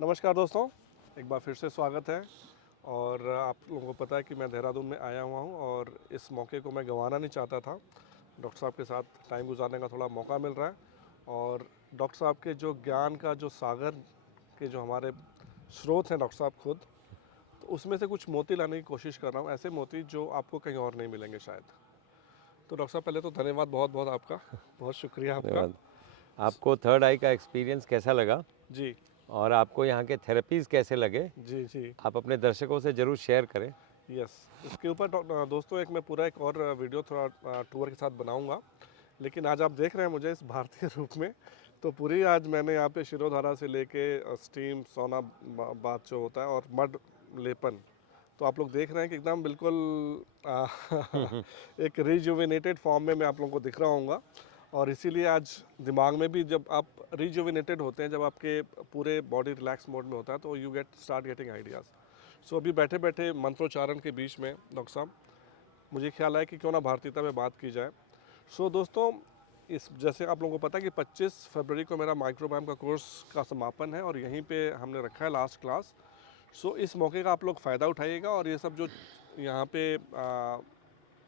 नमस्कार दोस्तों, एक बार फिर से स्वागत है। और आप लोगों को पता है कि मैं देहरादून में आया हुआ हूँ और इस मौके को मैं गंवाना नहीं चाहता था। डॉक्टर साहब के साथ टाइम गुजारने का थोड़ा मौका मिल रहा है और डॉक्टर साहब के जो ज्ञान का जो सागर के जो हमारे स्रोत हैं डॉक्टर साहब खुद, तो उसमें से कुछ मोती लाने की कोशिश कर रहा हूँ, ऐसे मोती जो आपको कहीं और नहीं मिलेंगे शायद। तो डॉक्टर साहब पहले तो धन्यवाद बहुत बहुत आपका, बहुत शुक्रिया आपका। धन्यवाद। आपको थर्ड आई का एक्सपीरियंस कैसा लगा जी और आपको यहाँ के थेरेपीज़ कैसे लगे? जी जी। आप अपने दर्शकों से ज़रूर शेयर करें। यस, इसके ऊपर दोस्तों एक मैं पूरा एक और वीडियो थोड़ा टूर के साथ बनाऊंगा। लेकिन आज आप देख रहे हैं मुझे इस भारतीय रूप में, तो पूरी आज मैंने यहाँ पे शिरोधारा से लेके स्टीम सौना बाथ जो होता है और मड लेपन, तो आप लोग देख रहे हैं कि एकदम बिल्कुल आ, एक रिजुविनेटेड फॉर्म में मैं आप लोगों को दिख रहा हूँगा। और इसीलिए आज दिमाग में भी जब आप रिजुविनेटेड होते हैं, जब आपके पूरे बॉडी रिलैक्स मोड में होता है, तो यू स्टार्ट गेटिंग आइडियाज़। सो अभी बैठे बैठे मंत्रोच्चारण के बीच में डॉक्टर साहब, मुझे ख्याल है कि क्यों ना भारतीयता में बात की जाए। सो दोस्तों, इस जैसे आप लोगों को पता है कि 25 फरवरी को मेरा माइक्रोबायोम का कोर्स का समापन है और यहीं पे हमने रखा है लास्ट क्लास। सो इस मौके का आप लोग फ़ायदा उठाइएगा और ये सब जो यहाँ पे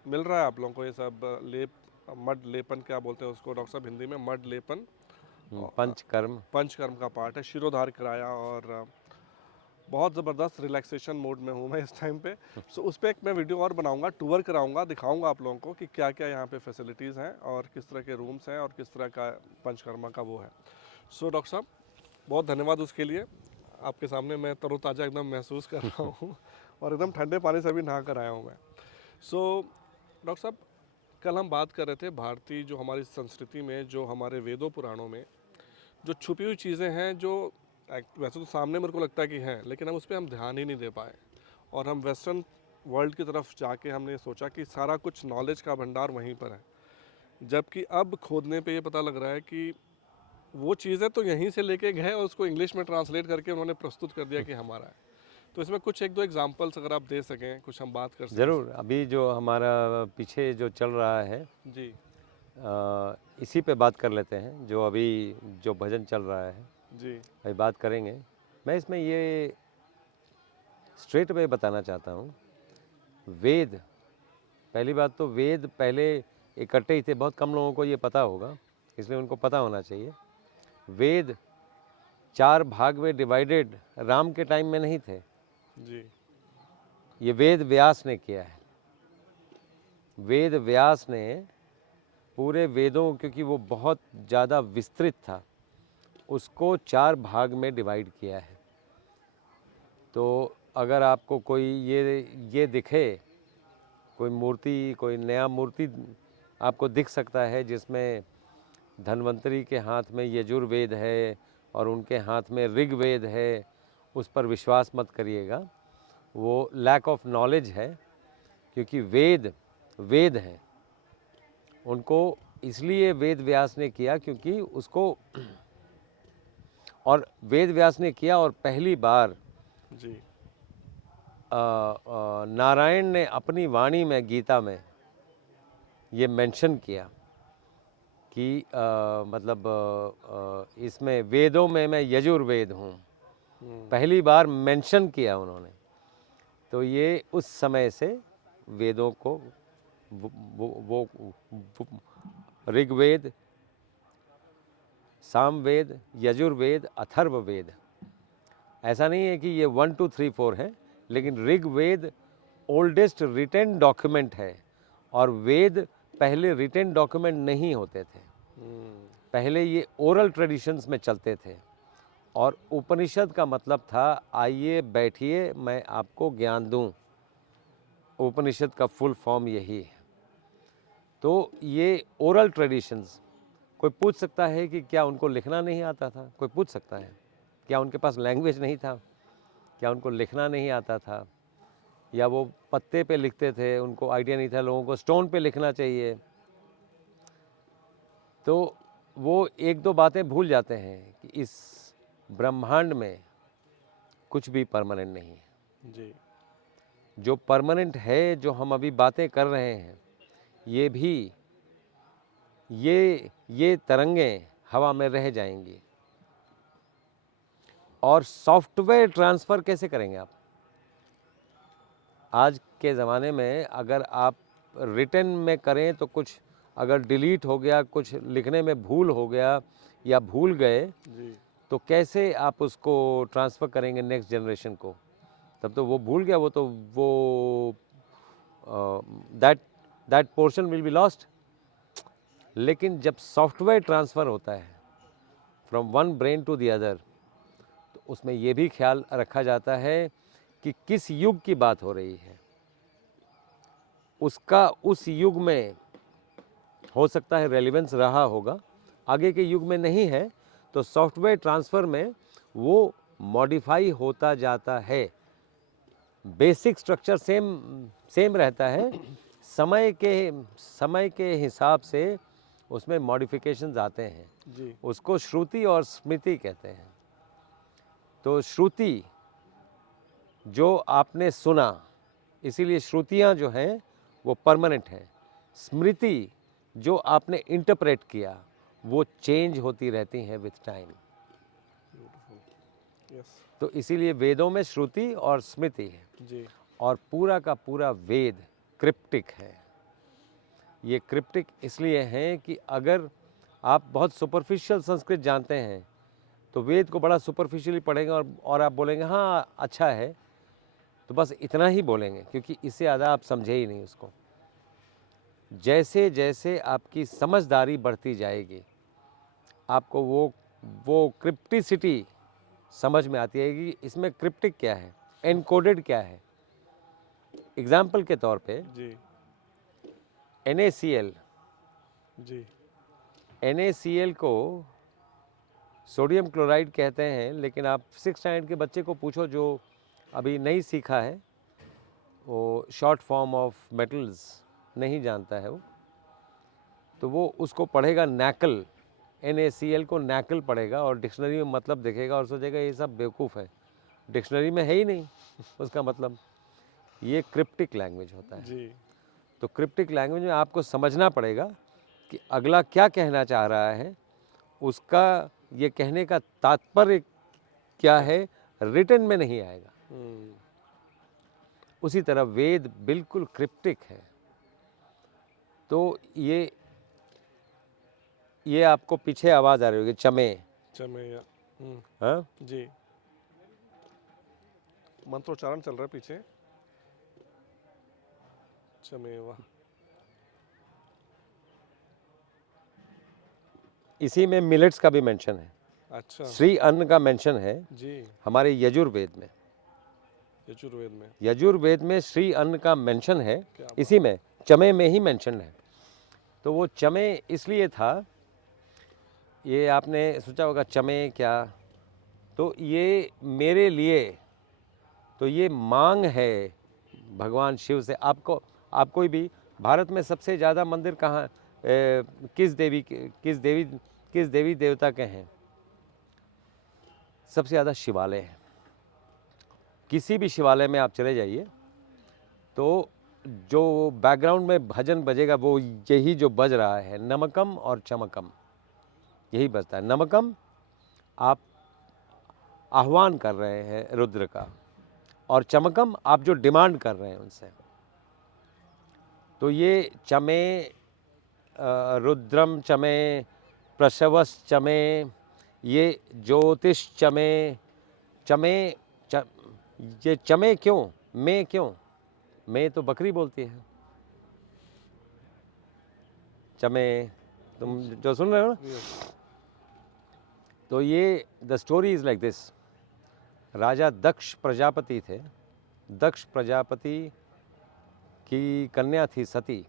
मिल रहा है आप लोगों को, ये सब लेप, मड लेपन क्या बोलते हैं उसको डॉक्टर साहब हिंदी में, मड लेपन और पंचकर्म। पंचकर्म का पार्ट है, शिरोधार कराया और बहुत ज़बरदस्त रिलैक्सेशन मोड में हूँ मैं इस टाइम पे। सो उस पर एक मैं वीडियो और बनाऊंगा, टूर कराऊंगा, दिखाऊंगा आप लोगों को कि क्या क्या यहाँ पे फैसिलिटीज़ हैं और किस तरह के रूम्स हैं और किस तरह का पंचकर्मा का वो है। सो डॉक्टर साहब, बहुत धन्यवाद उसके लिए। आपके सामने मैं तरोताज़ा एकदम महसूस कर रहा हूँ और एकदम ठंडे पानी से भी नहा कर आया हूँ मैं। सो डॉक्टर साहब, कल हम बात कर रहे थे भारतीय जो हमारी संस्कृति में, जो हमारे वेदों पुराणों में जो छुपी हुई चीज़ें हैं, जो वैसे तो सामने मेरे को लगता है कि हैं, लेकिन हम उस पर हम ध्यान ही नहीं दे पाए। और हम वेस्टर्न वर्ल्ड की तरफ जाके हमने सोचा कि सारा कुछ नॉलेज का भंडार वहीं पर है, जबकि अब खोदने पे ये पता लग रहा है कि वो चीज़ें तो यहीं से लेके गए और उसको इंग्लिश में ट्रांसलेट करके उन्होंने प्रस्तुत कर दिया कि हमारा है। तो इसमें कुछ एक दो एग्जांपल्स अगर आप दे सकें, कुछ हम बात कर सकें ज़रूर। इसमें। अभी जो हमारा पीछे जो चल रहा है, जी इसी पे बात कर लेते हैं। जो अभी जो भजन चल रहा है, जी अभी बात करेंगे। मैं इसमें ये स्ट्रेट वे बताना चाहता हूँ। वेद, पहली बात तो वेद पहले इकट्ठे ही थे। बहुत कम लोगों को ये पता होगा, इसलिए उनको पता होना चाहिए। वेद 4 भाग में डिवाइडेड राम के टाइम में नहीं थे। जी ये वेद व्यास ने किया है। वेद व्यास ने पूरे वेदों, क्योंकि वो बहुत ज़्यादा विस्तृत था, उसको 4 भाग में डिवाइड किया है। तो अगर आपको कोई ये दिखे, कोई मूर्ति, कोई नया मूर्ति आपको दिख सकता है जिसमें धन्वंतरी के हाथ में यजुर्वेद है और उनके हाथ में ऋग्वेद है, उस पर विश्वास मत करिएगा। वो लैक ऑफ नॉलेज है, क्योंकि वेद वेद हैं। उनको इसलिए वेद व्यास ने किया क्योंकि उसको, और वेद व्यास ने किया और पहली बार जी नारायण ने अपनी वाणी में, गीता में ये मेंशन किया कि मतलब इसमें वेदों में मैं यजुर्वेद हूँ। पहली बार मेंशन किया उन्होंने। तो ये उस समय से वेदों को वो ऋग्वेद, सामवेद, यजुर्वेद, अथर्ववेद, ऐसा नहीं है कि ये 1 2 3 4 है, लेकिन ऋग्वेद ओल्डेस्ट रिटेन डॉक्यूमेंट है। और वेद पहले रिटेन डॉक्यूमेंट नहीं होते थे, पहले ये ओरल ट्रेडिशंस में चलते थे। और उपनिषद का मतलब था, आइए बैठिए मैं आपको ज्ञान दूं। उपनिषद का फुल फॉर्म यही है। तो ये ओरल ट्रेडिशंस, कोई पूछ सकता है कि क्या उनको लिखना नहीं आता था? कोई पूछ सकता है। क्या उनके पास लैंग्वेज नहीं था? क्या उनको लिखना नहीं आता था? या वो पत्ते पे लिखते थे, उनको आइडिया नहीं था लोगों को स्टोन पे लिखना चाहिए? तो वो एक दो बातें भूल जाते हैं कि इस ब्रह्मांड में कुछ भी परमानेंट नहीं है। जी जो परमानेंट है, जो हम अभी बातें कर रहे हैं, ये भी ये तरंगें हवा में रह जाएंगी। और सॉफ्टवेयर ट्रांसफ़र कैसे करेंगे आप? आज के ज़माने में अगर आप रिटन में करें तो कुछ अगर डिलीट हो गया, कुछ लिखने में भूल हो गया या भूल गए, जी, तो कैसे आप उसको ट्रांसफ़र करेंगे नेक्स्ट जनरेशन को? तब तो वो भूल गया, वो that that portion will be lost. लेकिन जब सॉफ्टवेयर ट्रांसफ़र होता है from one brain to the other, तो उसमें ये भी ख्याल रखा जाता है कि किस युग की बात हो रही है, उसका उस युग में हो सकता है रेलेवेंस रहा होगा, आगे के युग में नहीं है, तो सॉफ्टवेयर ट्रांसफ़र में वो मॉडिफाई होता जाता है। बेसिक स्ट्रक्चर सेम सेम रहता है, समय के हिसाब से उसमें मॉडिफिकेशंस आते हैं। जी, उसको श्रुति और स्मृति कहते हैं। तो श्रुति जो आपने सुना, इसीलिए श्रुतियाँ जो हैं वो परमानेंट हैं। स्मृति जो आपने इंटरप्रेट किया, वो चेंज होती रहती हैं विथ टाइम। ब्यूटीफुल, यस, तो इसीलिए वेदों में श्रुति और स्मृति है, जी, और पूरा का पूरा वेद क्रिप्टिक है। ये क्रिप्टिक इसलिए हैं कि अगर आप बहुत सुपरफिशियल संस्कृत जानते हैं, तो वेद को बड़ा सुपरफिशियली पढ़ेंगे और आप बोलेंगे हाँ अच्छा है, तो बस इतना ही बोलेंगे, क्योंकि इससे ज़्यादा आप समझे ही नहीं उसको। जैसे जैसे आपकी समझदारी बढ़ती जाएगी, आपको वो क्रिप्टिसिटी समझ में आती है कि इसमें क्रिप्टिक क्या है, एनकोडेड क्या है। एग्जाम्पल के तौर पे जी, NaCl, जी, NaCl को सोडियम क्लोराइड कहते हैं, लेकिन आप 6th स्टैंडर्ड के बच्चे को पूछो जो अभी नहीं सीखा है, वो शॉर्ट फॉर्म ऑफ मेटल्स नहीं जानता है वो, तो वो उसको पढ़ेगा नैकल, NaCl को नैकल पढ़ेगा और डिक्शनरी में मतलब देखेगा और सोचेगा ये सब बेवकूफ़ है, डिक्शनरी में है ही नहीं उसका मतलब। ये क्रिप्टिक लैंग्वेज होता है। जी, तो क्रिप्टिक लैंग्वेज में आपको समझना पड़ेगा कि अगला क्या कहना चाह रहा है, उसका ये कहने का तात्पर्य क्या है, रिटन में नहीं आएगा। हम्म, उसी तरह वेद बिल्कुल क्रिप्टिक है। तो ये आपको पीछे आवाज़ आ रही होगी, चमे, चमेया, हाँ, जी, मंत्रोच्चारण चल रहा है पीछे, चमेवा, इसी में मिलेट्स का भी मेंशन है, अच्छा, श्री अन्न का मेंशन है जी, हमारे यजुर्वेद में। यजुर्वेद में, यजुर्वेद में श्री अन्न का मेंशन है, क्या इसी बात, में चमे में ही मेंशन है। तो वो चमे इसलिए था, ये आपने सोचा होगा चमे क्या, तो ये मेरे लिए, तो ये मांग है भगवान शिव से। आपको आप कोई भी भारत में सबसे ज़्यादा मंदिर कहाँ, किस देवी देवता के हैं? सबसे ज़्यादा शिवालय हैं। किसी भी शिवालय में आप चले जाइए, तो जो बैकग्राउंड में भजन बजेगा वो यही जो बज रहा है, नमकम और चमकम, यही बजता है। नमकम, आप आह्वान कर रहे हैं रुद्र का, और चमकम आप जो डिमांड कर रहे हैं उनसे। तो ये चमे, रुद्रम चमे, प्रशवस चमे, ये ज्योतिष चमे, चमे च, ये चमे क्यों, मैं क्यों, मैं तो बकरी बोलती है, चमे, तुम जो सुन रहे हो ना। यस, तो ये the story is like this. राजा दक्ष प्रजापति थे। दक्ष प्रजापति की कन्या थी सती,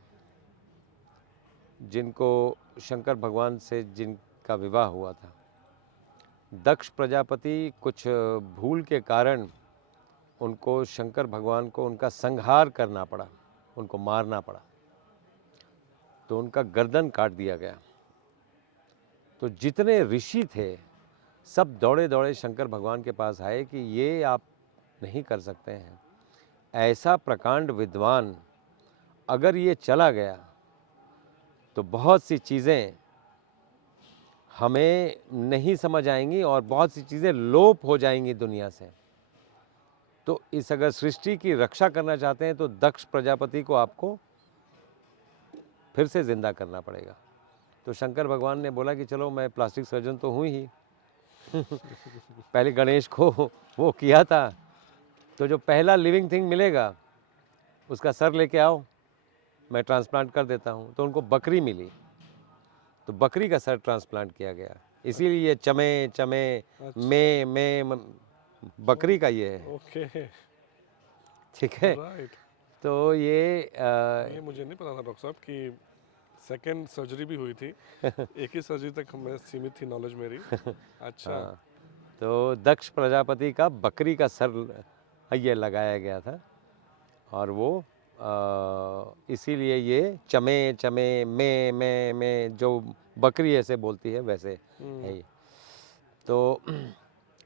जिनको शंकर भगवान से जिनका विवाह हुआ था। दक्ष प्रजापति कुछ भूल के कारण उनको शंकर भगवान को उनका संहार करना पड़ा, उनको मारना पड़ा, तो उनका गर्दन काट दिया गया। तो जितने ऋषि थे सब दौड़े दौड़े शंकर भगवान के पास आए कि ये आप नहीं कर सकते हैं, ऐसा प्रकांड विद्वान अगर ये चला गया तो बहुत सी चीज़ें हमें नहीं समझ आएंगी और बहुत सी चीज़ें लोप हो जाएंगी दुनिया से। तो इस अगर सृष्टि की रक्षा करना चाहते हैं तो दक्ष प्रजापति को आपको फिर से ज़िंदा करना पड़ेगा। तो शंकर भगवान ने बोला कि चलो मैं प्लास्टिक सर्जन तो हूँ ही पहले गणेश को वो किया था, तो जो पहला लिविंग थिंग मिलेगा उसका सर लेके आओ, मैं ट्रांसप्लांट कर देता हूँ। तो उनको बकरी मिली, तो बकरी का सर ट्रांसप्लांट किया गया। इसीलिए ये चमे चमे में बकरी का ये है, ओके, ठीक है। राइट। तो ये ये मुझे नहीं पता था डॉक्टर साहब कि सेकंड सर्जरी भी हुई थी। एक ही सर्जरी तक मैं सीमित थी नॉलेज मेरी। अच्छा। हाँ, तो दक्ष प्रजापति का बकरी का सर ये लगाया गया था और वो इसीलिए ये चमे चमे में जो बकरी ऐसे बोलती है वैसे है ये। तो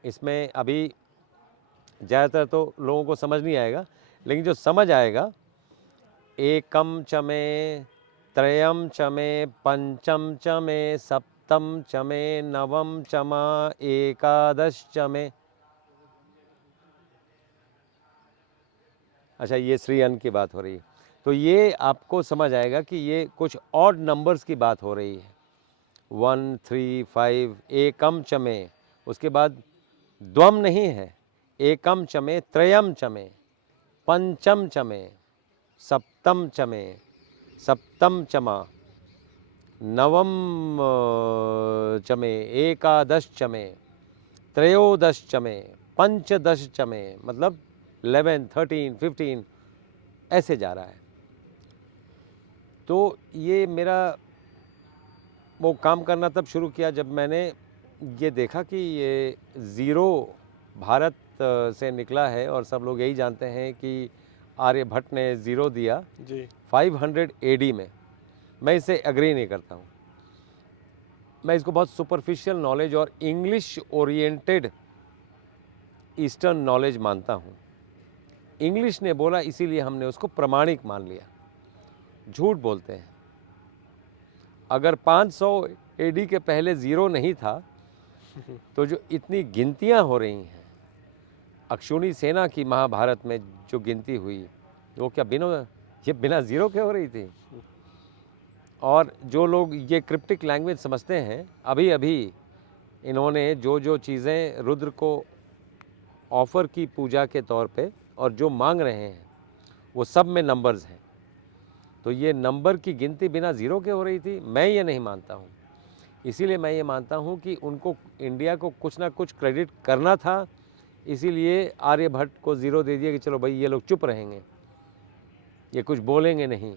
इसमें अभी ज़्यादातर तो लोगों को समझ नहीं आएगा, लेकिन जो समझ आएगा, एकम चमे त्रयम चमे पंचम चमे सप्तम चमे नवम चमा एकादश चमे। अच्छा, ये श्री अन्न की बात हो रही है, तो ये आपको समझ आएगा कि ये कुछ ऑड नंबर्स की बात हो रही है। 1 3 5 एकम चमे, उसके बाद द्वम नहीं है, एकम चमे त्रयम चमे पंचम चमे सप्तम चमे सप्तम चमा नवम चमे एकादश चमे त्रयोदश चमे पंचदश चमे, मतलब 11 13 15 ऐसे जा रहा है। तो ये मेरा वो काम करना तब शुरू किया जब मैंने ये देखा कि ये ज़ीरो भारत से निकला है और सब लोग यही जानते हैं कि आर्यभट्ट ने ज़ीरो दिया जी 500 एडी में। मैं इसे एग्री नहीं करता हूँ। मैं इसको बहुत सुपरफिशियल नॉलेज और इंग्लिश ओरिएंटेड ईस्टर्न नॉलेज मानता हूँ। इंग्लिश ने बोला इसीलिए हमने उसको प्रमाणिक मान लिया। झूठ बोलते हैं। अगर 500 एडी के पहले ज़ीरो नहीं था तो जो इतनी गिनतियां हो रही हैं, अक्षुणी सेना की महाभारत में जो गिनती हुई वो क्या बिना ज़ीरो के हो रही थी। और जो लोग ये क्रिप्टिक लैंग्वेज समझते हैं, अभी अभी इन्होंने जो जो चीज़ें रुद्र को ऑफ़र की पूजा के तौर पे और जो मांग रहे हैं वो सब में नंबर्स हैं। तो ये नंबर की गिनती बिना ज़ीरो के हो रही थी, मैं ये नहीं मानता हूँ। इसीलिए मैं ये मानता हूँ कि उनको इंडिया को कुछ ना कुछ क्रेडिट करना था, इसीलिए आर्यभट्ट को ज़ीरो दे दिया कि चलो भाई ये लोग चुप रहेंगे, ये कुछ बोलेंगे नहीं।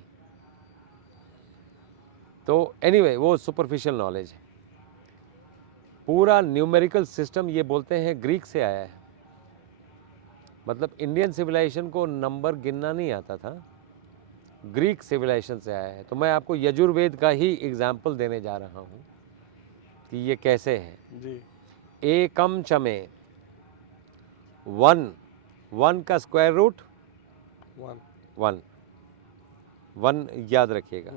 तो एनीवे वो सुपरफिशियल नॉलेज है। पूरा न्यूमेरिकल सिस्टम ये बोलते हैं ग्रीक से आया है। मतलब इंडियन सिविलाइजेशन को नंबर गिनना नहीं आता था, ग्रीक सिविलाइजेशन से आया है। तो मैं आपको यजुर्वेद का ही एग्जाम्पल देने जा रहा हूँ कि ये कैसे है। जी एकम चमे, 1 का स्क्वायर रूट 1 याद रखिएगा।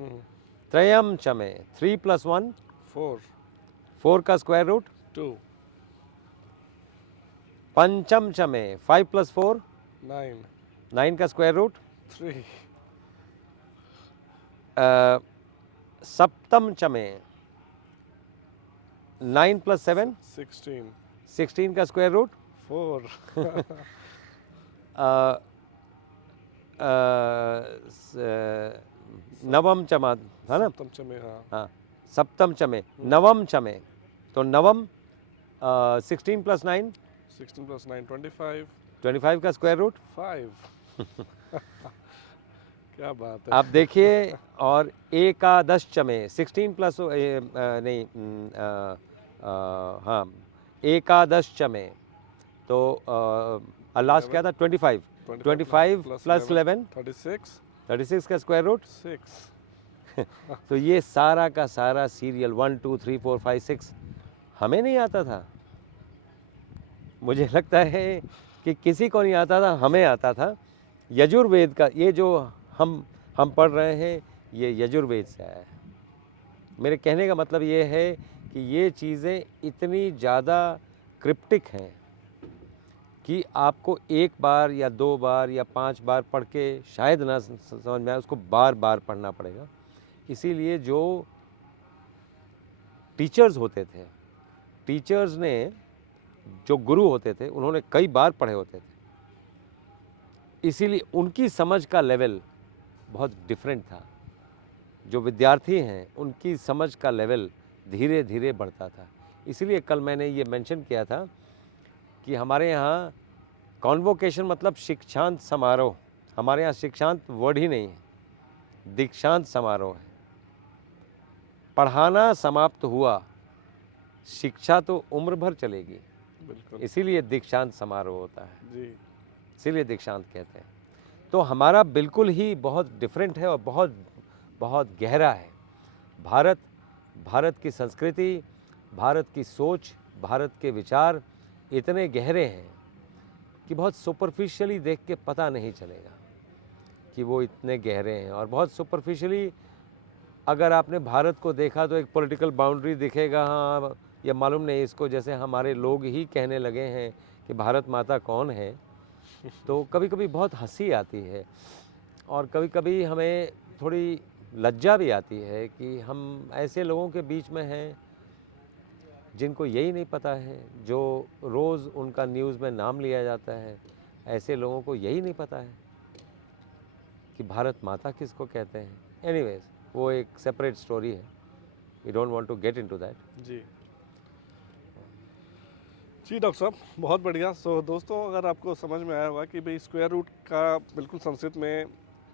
त्रयम चमे 3 + 1 4 का स्क्वायर रूट 2 पंचम चमे 5 + 4 9 9 का स्क्वायर रूट 3 सप्तम चमे 9 + 7 16 16 का स्क्वायर रूट 4 नवम चमा है ना, सप्तम चमे हाँ हाँ सप्तम चमे नवम चमे, तो नवम 16 + 9 16 + 9 25 25 का स्क्वायर रूट 5 क्या बात है। आप देखिए। और एकादश चमे 16 प्लस नहीं हाँ एकादश चमे, तो लास्ट क्या था 25 + 11 36 का स्क्वायर रूट 6 तो ये सारा का सारा सीरियल 1 2 3 4 5 6 हमें नहीं आता था। मुझे लगता है कि किसी को नहीं आता था, हमें आता था। यजुर्वेद का ये जो हम पढ़ रहे हैं ये यजुर्वेद से आया है। मेरे कहने का मतलब ये है कि ये चीज़ें इतनी ज़्यादा क्रिप्टिक हैं कि आपको एक बार या 2 बार या 5 बार पढ़ के शायद ना समझ में आए, उसको बार-बार पढ़ना पड़ेगा। इसीलिए जो टीचर्स होते थे, टीचर्स ने जो गुरु होते थे, उन्होंने कई बार पढ़े होते थे। इसीलिए उनकी समझ का लेवल बहुत डिफरेंट था। जो विद्यार्थी हैं, उनकी समझ का लेवल धीरे-धीरे बढ़ता था। इसीलिए कल मैंने ये मेंशन किया था कि हमारे यहाँ कॉन्वोकेशन मतलब शिक्षांत समारोह, हमारे यहाँ शिक्षांत वर्ड ही नहीं है, दीक्षांत समारोह है। पढ़ाना समाप्त हुआ, शिक्षा तो उम्र भर चलेगी, बिल्कुल इसीलिए दीक्षांत समारोह होता है, जी। इसीलिए दीक्षांत कहते हैं। तो हमारा बिल्कुल ही बहुत डिफरेंट है और बहुत बहुत गहरा है। भारत, भारत की संस्कृति, भारत की सोच, भारत के विचार इतने गहरे हैं कि बहुत सुपरफिशियली देख के पता नहीं चलेगा कि वो इतने गहरे हैं। और बहुत सुपरफिशियली अगर आपने भारत को देखा तो एक पॉलिटिकल बाउंड्री दिखेगा, हाँ, या मालूम नहीं इसको, जैसे हमारे लोग ही कहने लगे हैं कि भारत माता कौन है। तो कभी-कभी बहुत हँसी आती है और कभी-कभी हमें थोड़ी लज्जा भी आती है कि हम ऐसे लोगों के बीच में हैं जिनको यही नहीं पता है, जो रोज़ उनका न्यूज़ में नाम लिया जाता है, ऐसे लोगों को यही नहीं पता है कि भारत माता किसको कहते हैं। एनीवेज़, वो एक सेपरेट स्टोरी है, we don't want to get into that. जी जी डॉक्टर साहब, बहुत बढ़िया। सो दोस्तों, अगर आपको समझ में आया होगा कि भाई स्क्वायर रूट का बिल्कुल संस्कृत में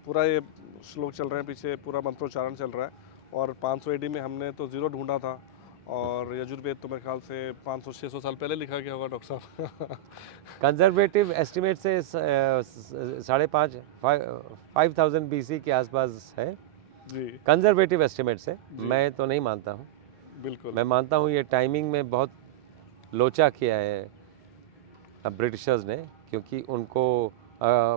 पूरा ये श्लोक चल रहे हैं, पीछे पूरा मंत्रोच्चारण चल रहा है। और 500 एडी में हमने तो ज़ीरो ढूंढा था, और यजुर्वेद तो मेरे ख्याल से 500-600 साल पहले लिखा गया होगा डॉक्टर साहब। कंजर्वेटिव एस्टिमेट से 5,500 BC के आसपास है, जी कंजर्वेटिव एस्टिमेट से। जी मैं तो नहीं मानता हूँ, बिल्कुल मैं मानता हूँ ये टाइमिंग में बहुत लोचा किया है ब्रिटिशर्स ने, क्योंकि उनको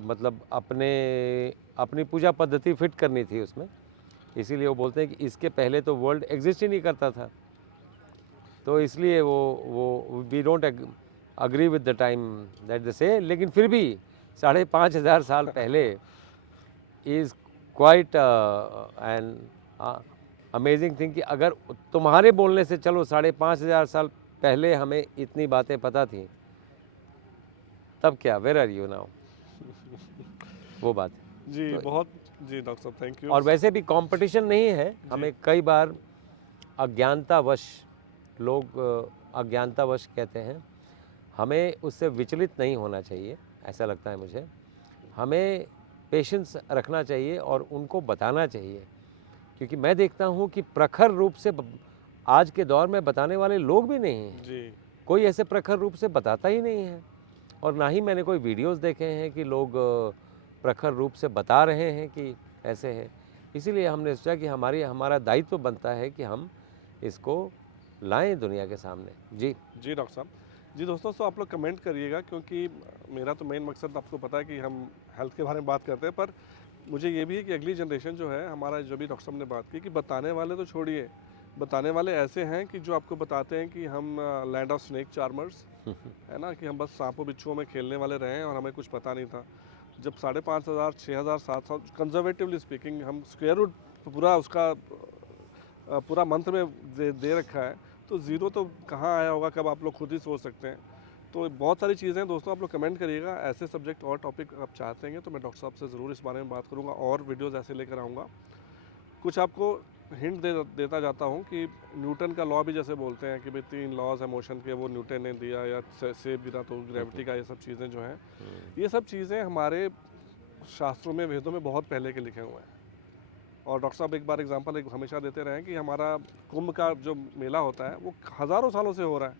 मतलब अपनी पूजा पद्धति फिट करनी थी उसमें। इसीलिए वो बोलते हैं कि इसके पहले तो वर्ल्ड एग्जिस्ट ही नहीं करता था, तो इसलिए वो we don't agree with the time that they say. लेकिन फिर भी 5,500 साल पहले is quite an amazing thing कि अगर तुम्हारे बोलने से चलो 5,500 साल पहले हमें इतनी बातें पता थी, तब क्या, वेयर आर यू नाउ, वो बात है। जी तो बहुत जी डॉक्टर साहब, थैंक यू। और वैसे भी कंपटीशन नहीं है, हमें कई बार अज्ञानतावश, लोग अज्ञानतावश कहते हैं, हमें उससे विचलित नहीं होना चाहिए, ऐसा लगता है मुझे। हमें पेशेंस रखना चाहिए और उनको बताना चाहिए, क्योंकि मैं देखता हूँ कि प्रखर रूप से आज के दौर में बताने वाले लोग भी नहीं हैं। जी कोई ऐसे प्रखर रूप से बताता ही नहीं है, और ना ही मैंने कोई वीडियोस देखे हैं कि लोग प्रखर रूप से बता रहे हैं कि ऐसे है। इसीलिए हमने सोचा कि हमारा दायित्व बनता है कि हम इसको लाएं दुनिया के सामने। जी जी डॉक्टर साहब। जी दोस्तों, तो आप लोग कमेंट करिएगा, क्योंकि मेरा तो मेन मकसद आपको पता है कि हम हेल्थ के बारे में बात करते हैं, पर मुझे ये भी है कि अगली जनरेशन जो है हमारा, जो भी डॉक्टर साहब ने बात की कि बताने वाले तो छोड़िए, बताने वाले ऐसे हैं कि जो आपको बताते हैं कि हम लैंड ऑफ स्नेक चार्मर्स, है ना, कि हम बस सांपों बिच्छुओं में खेलने वाले रहे हैं और हमें कुछ पता नहीं था। जब 5,500, 6,000, 700 कंजर्वेटिवली स्पीकिंग हम स्क्वायर रूट पूरा उसका पूरा मंत्र में दे रखा है, तो ज़ीरो तो कहाँ आया होगा, कब, आप लोग खुद ही सोच सकते हैं। तो बहुत सारी चीज़ें हैं दोस्तों, आप लोग कमेंट करिएगा। ऐसे सब्जेक्ट और टॉपिक आप चाहते हैं तो मैं डॉक्टर साहब से ज़रूर इस बारे में बात करूँगा और वीडियोज़ ऐसे लेकर आऊँगा। कुछ आपको हिंट देता जाता हूँ कि न्यूटन का लॉ भी जैसे बोलते हैं कि भाई 3 लॉज है मोशन के, वो न्यूटन ने दिया, या सेब गिरा तो ग्रेविटी का, ये सब चीज़ें जो हैं, ये सब चीज़ें हमारे शास्त्रों में, वेदों में बहुत पहले के लिखे हुए हैं। और डॉक्टर साहब एक बार एग्जांपल हमेशा देते रहे कि हमारा कुंभ का जो मेला होता है वो हज़ारों सालों से हो रहा है।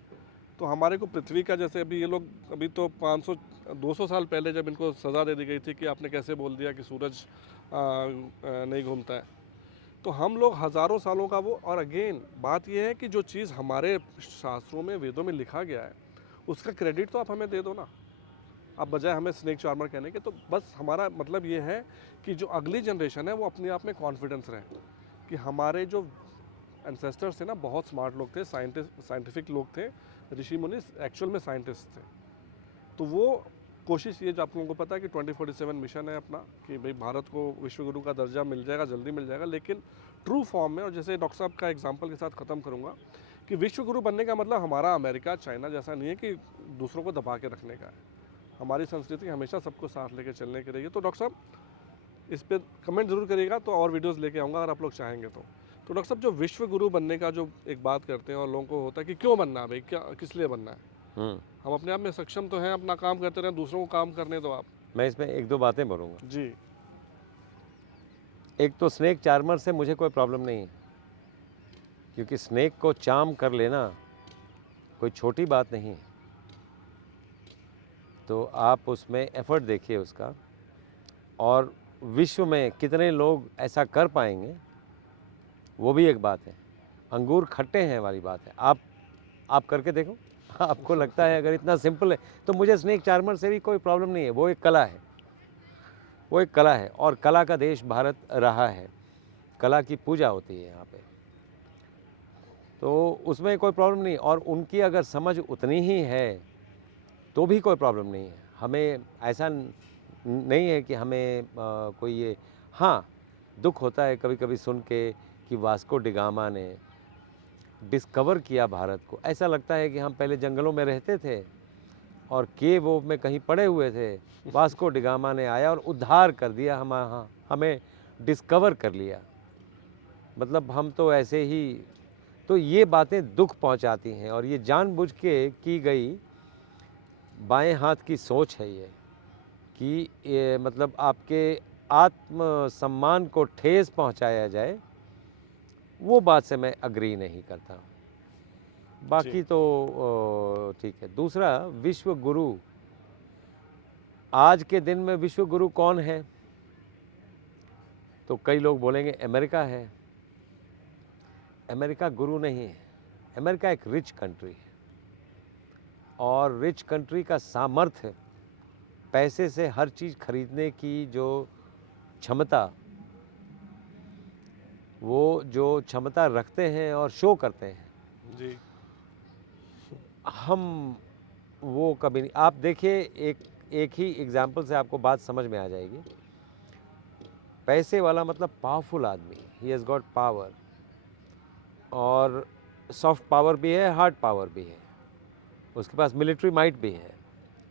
तो हमारे को पृथ्वी का, जैसे अभी ये लोग, अभी तो 500-200 साल पहले जब इनको सज़ा दे दी गई थी कि आपने कैसे बोल दिया कि सूरज नहीं घूमता है, तो हम लोग हज़ारों सालों का वो। और अगेन बात ये है कि जो चीज़ हमारे शास्त्रों में, वेदों में लिखा गया है, उसका क्रेडिट तो आप हमें दे दो ना, अब बजाय हमें स्नेक चार्मर कहने के। तो बस हमारा मतलब ये है कि जो अगली जनरेशन है वो अपने आप में कॉन्फिडेंस रहे कि हमारे जो एंसेस्टर्स थे ना, बहुत स्मार्ट लोग थे, साइंटिफिक लोग थे, ऋषि मुनि एक्चुअल में साइंटिस्ट थे। तो वो कोशिश ये, जो आप लोगों को पता है कि 2047 मिशन है अपना, कि भाई भारत को विश्व गुरु का दर्जा मिल जाएगा, जल्दी मिल जाएगा, लेकिन ट्रू फॉर्म में। और जैसे डॉक्टर साहब का एग्जांपल के साथ ख़त्म करूँगा कि विश्व गुरु बनने का मतलब हमारा अमेरिका चाइना जैसा नहीं है कि दूसरों को दबा के रखने का है। हमारी संस्कृति हमेशा सबको साथ लेके चलने की रही है। तो डॉक्टर साहब इस पर कमेंट जरूर करिएगा, तो और वीडियोज़ लेके आऊँगा अगर आप लोग चाहेंगे तो। डॉक्टर साहब, जो विश्व गुरु बनने का जो एक बात करते हैं और लोगों को होता है कि क्यों बनना है भाई, क्या किस लिए बनना है? हम अपने आप में सक्षम तो हैं, अपना काम करते रहें, दूसरों को काम करने दो आप। मैं इसमें एक दो बातें बोलूँगा। जी। एक तो स्नेक चार्मर से मुझे कोई प्रॉब्लम नहीं है, क्योंकि स्नेक को चार्म कर लेना कोई छोटी बात नहीं है। तो आप उसमें एफर्ट देखिए उसका, और विश्व में कितने लोग ऐसा कर पाएंगे वो भी एक बात है। अंगूर खट्टे हैं वाली बात है। आप करके देखो, आपको लगता है अगर इतना सिंपल है तो मुझे स्नेक चार्मर से भी कोई प्रॉब्लम नहीं है। वो एक कला है, वो एक कला है, और कला का देश भारत रहा है। कला की पूजा होती है यहाँ पे, तो उसमें कोई प्रॉब्लम नहीं। और उनकी अगर समझ उतनी ही है तो भी कोई प्रॉब्लम नहीं है। हमें ऐसा नहीं है कि हमें कोई ये, हाँ, दुख होता है कभी कभी सुन के कि वास्को डिगामा ने डिस्कवर किया भारत को। ऐसा लगता है कि हम पहले जंगलों में रहते थे और केव में कहीं पड़े हुए थे, वास्को डिगामा ने आया और उद्धार कर दिया, हमें डिस्कवर कर लिया। मतलब हम तो ऐसे ही, तो ये बातें दुख पहुंचाती हैं, और ये जानबूझ के की गई बाएं हाथ की सोच है ये, कि ये मतलब आपके आत्म सम्मान को ठेस पहुंचाया जाए। वो बात से मैं अग्री नहीं करता। बाकी तो ठीक है। दूसरा, विश्व गुरु, आज के दिन में विश्व गुरु कौन है? तो कई लोग बोलेंगे अमेरिका है। अमेरिका गुरु नहीं है। अमेरिका एक रिच कंट्री है, और रिच कंट्री का सामर्थ्य, पैसे से हर चीज़ खरीदने की जो क्षमता, वो जो क्षमता रखते हैं और शो करते हैं, जी। हम वो कभी नहीं। आप देखिए, एक ही एग्जाम्पल से आपको बात समझ में आ जाएगी। पैसे वाला मतलब पावरफुल आदमी, ही हैज़ गॉट पावर, और सॉफ्ट पावर भी है, हार्ड पावर भी है, उसके पास मिलिट्री माइट भी है,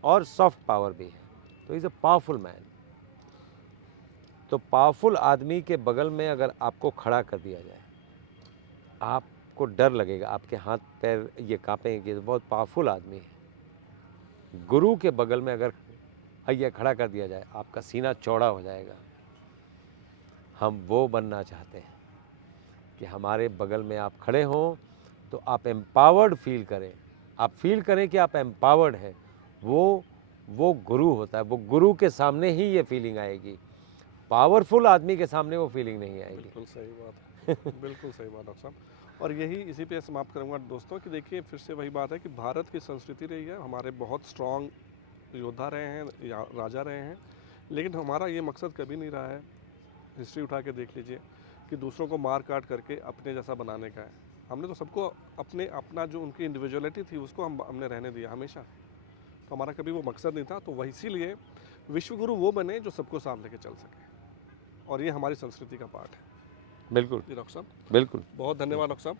और सॉफ्ट पावर भी है। तो इज़ अ पावरफुल मैन। तो पावरफुल आदमी के बगल में अगर आपको खड़ा कर दिया जाए, आपको डर लगेगा, आपके हाथ पैर ये कांपेंगे, तो बहुत पावरफुल आदमी है। गुरु के बगल में अगर ये खड़ा कर दिया जाए, आपका सीना चौड़ा हो जाएगा। हम वो बनना चाहते हैं कि हमारे बगल में आप खड़े हों तो आप एम्पावर्ड फील करें, आप फील करें कि आप एम्पावर्ड हैं। वो गुरु होता है। वो गुरु के सामने ही ये फीलिंग आएगी। पावरफुल आदमी के सामने वो फीलिंग नहीं आएगी। बिल्कुल सही बात है। बिल्कुल सही बात डॉक्टर साहब। और यही इसी पे समाप्त करूंगा दोस्तों, कि देखिए फिर से वही बात है कि भारत की संस्कृति रही है, हमारे बहुत स्ट्रांग योद्धा रहे हैं, राजा रहे हैं, लेकिन हमारा ये मकसद कभी नहीं रहा है, हिस्ट्री उठा के देख लीजिए, कि दूसरों को मार काट करके अपने जैसा बनाने का है। हमने तो सबको अपना जो उनकी इंडिविजुअलिटी थी उसको हमने रहने दिया हमेशा। तो हमारा कभी वो मकसद नहीं था। तो वही इसीलिए विश्वगुरु वो बने जो सबको साथ लेके चल सके, और ये हमारी संस्कृति का पार्ट है। बिल्कुल, जी डॉक्टर साहब, बिल्कुल। बहुत धन्यवाद डॉक्टर साहब।